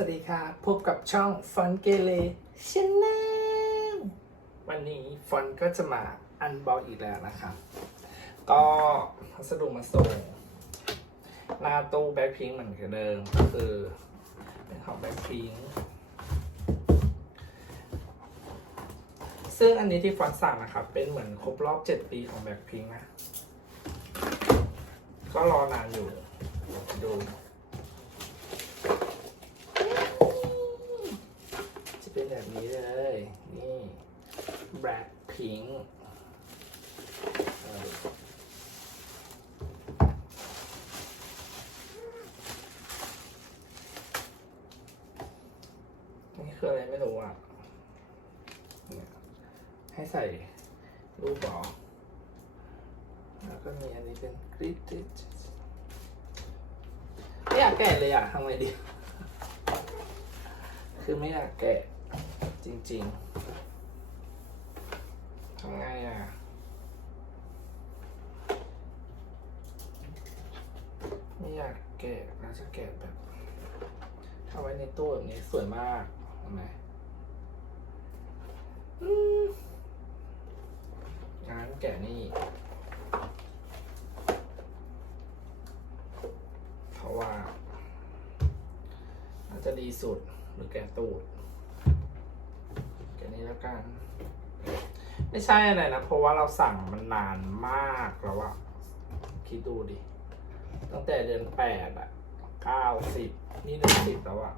สวัสดีค่ะ พบกับช่องฟอนเกเลชแนลวันนี้ฟอนก็จะมาอันบอกอีกแล้วนะครับก็พัสดุมาส่งหน้าตู้แบ็คพิงเหมือนเดิมก็คือเป็นของแบ็คพิงซึ่งอันนี้ที่ฟอนสั่งนะครับ เป็นเหมือนครบรอบ 7 ปีของแบ็คพิงนะ ก็รอนานอยู่ดู จะเป็นแบบนี้เลย นี่ Black Pink เออนี่คืออะไรไม่รู้อะ ให้ใส่รูปบอแล้วก็มีอันนี้เป็นกริตติไม่อยากแกะเลยอะทำไงดี คือไม่อยากแกะจริง ๆ ทำไงอะไม่อยากแกะเราจะแกะแบบถ้าไว้ในตู้แบบนี้สวยมากเห็นไหมงั้นแกะนี่เพราะว่าน่าจะดีสุดหรือแกะตูดแกะนี้แล้วกัน ไม่ใช่อะไรนะ เพราะว่าเราสั่งมันนานมากแล้วอะคิดดูดิ ตั้งแต่เดือนแปดอะเก้าสิบนี่เดือนสิบแล้วอะ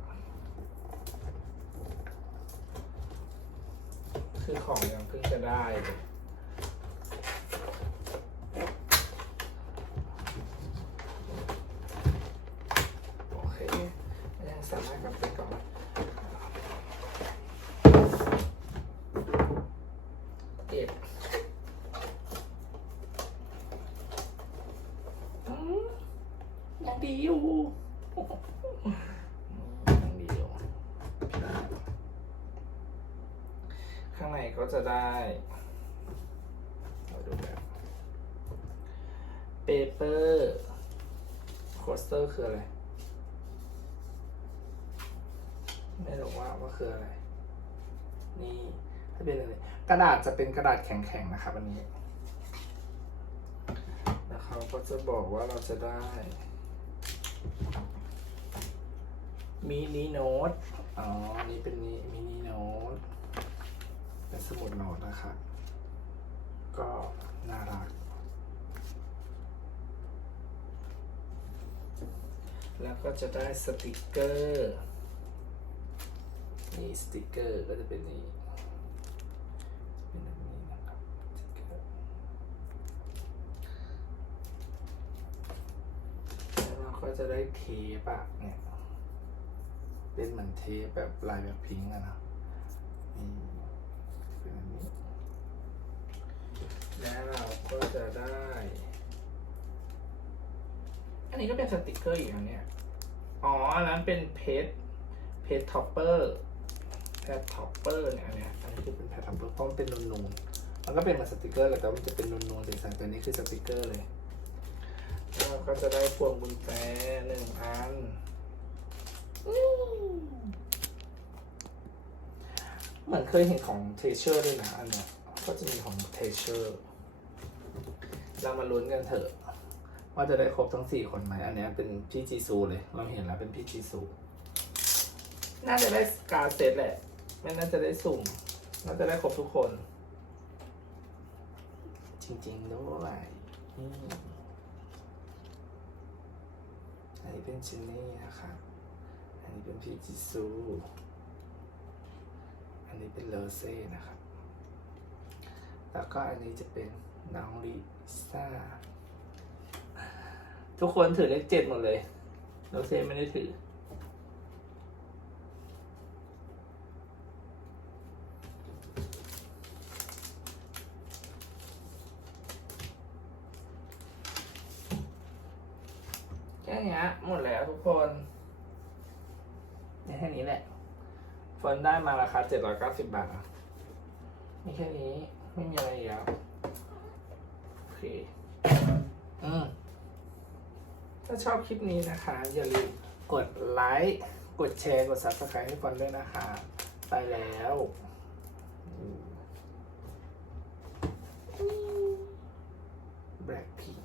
คือของยังเพิ่งจะได้เลยโอเคยังสามารถกลับไปก่อน เก็บอืม ยังดีอยู่ ยังดีอยู่ ข้างในก็จะได้ เราดูแบบเปเปอร์โคสเตอร์คืออะไร ไม่รู้ว่าว่าคืออะไร นี่ถ้าเป็นอะไรกระดาษจะเป็นกระดาษแข็งๆนะครับอันนี้แล้วเขาก็จะบอกว่าเราจะได้มินิโน้ตอ๋ออันนี้เป็นมินิโน้ตเป็นสมุดโน้ตนะครับก็น่ารัก แล้วก็จะได้สติกเกอร์ นี่สติกเกอร์ก็จะเป็นนี่เป็นแบบนี้นะครับสติกเกอร์แล้วเราก็ จะได้เทปอะเนี่ย เป็นเหมือนเทปแบบลายแบบพิงค์อะนะนี่เป็นแบบนี้ แล้วเราก็จะได้ อันนี้ก็เป็นสติกเกอร์อีกอันเนี่ย อ๋ออันนั้นเป็นเพจเพจท็อปเปอร์แพดท็อปเปอร์เนี่ยอันเนี้ยอันนี้คือเป็นแพดท็อปเปอร์เพราะมันเป็นนูนๆมันก็เป็นเหมือนสติกเกอร์แหละแต่ว่ามันจะเป็นนูนๆใสๆแต่อันนี้คือสติกเกอร์เลย แล้วก็จะได้พวงกุญแจหนึ่งอันเหมือนเคยเห็นของเทเชอร์ด้วยนะอันเนี้ยก็จะมีของเทเชอร์เรามาลุ้นกันเถอะ ว่าจะได้ครบทั้งสี่คนไหมอันเนี้ยเป็นพี่จีซูเลย เราเห็นแล้วเป็นพี่จีซูน่าจะได้การเซตแหละ ไม่น่าจะได้สุ่ม น่าจะได้ครบทุกคน จริงๆด้วยอืมอั นี้เป็นจินนี่นะคะ อันนี้เป็นพี่จิซู อันนี้เป็นเลอเซ่นะครับ แล้วก็อันนี้จะเป็นน้องลิซ่า ทุกคนถือเลขเจ็ดหมดเลยเลอเซ่ไม่ได้ถือ ค่นี้หมดแล้วทุกคนแค่นี้แหละเฟิร์นได้มาราคาเจ็ดร้อยเก้าสิบบาทอะมีแค่นี้ไม่มีอะไรแล้วโอเคอืมถ้าชอบคลิปนี้นะคะ อย่าลืมกดไลค์ กดแชร์ กด subscribe ให้ฟอนด้วยนะคะ ไปแล้วแบล็คพิง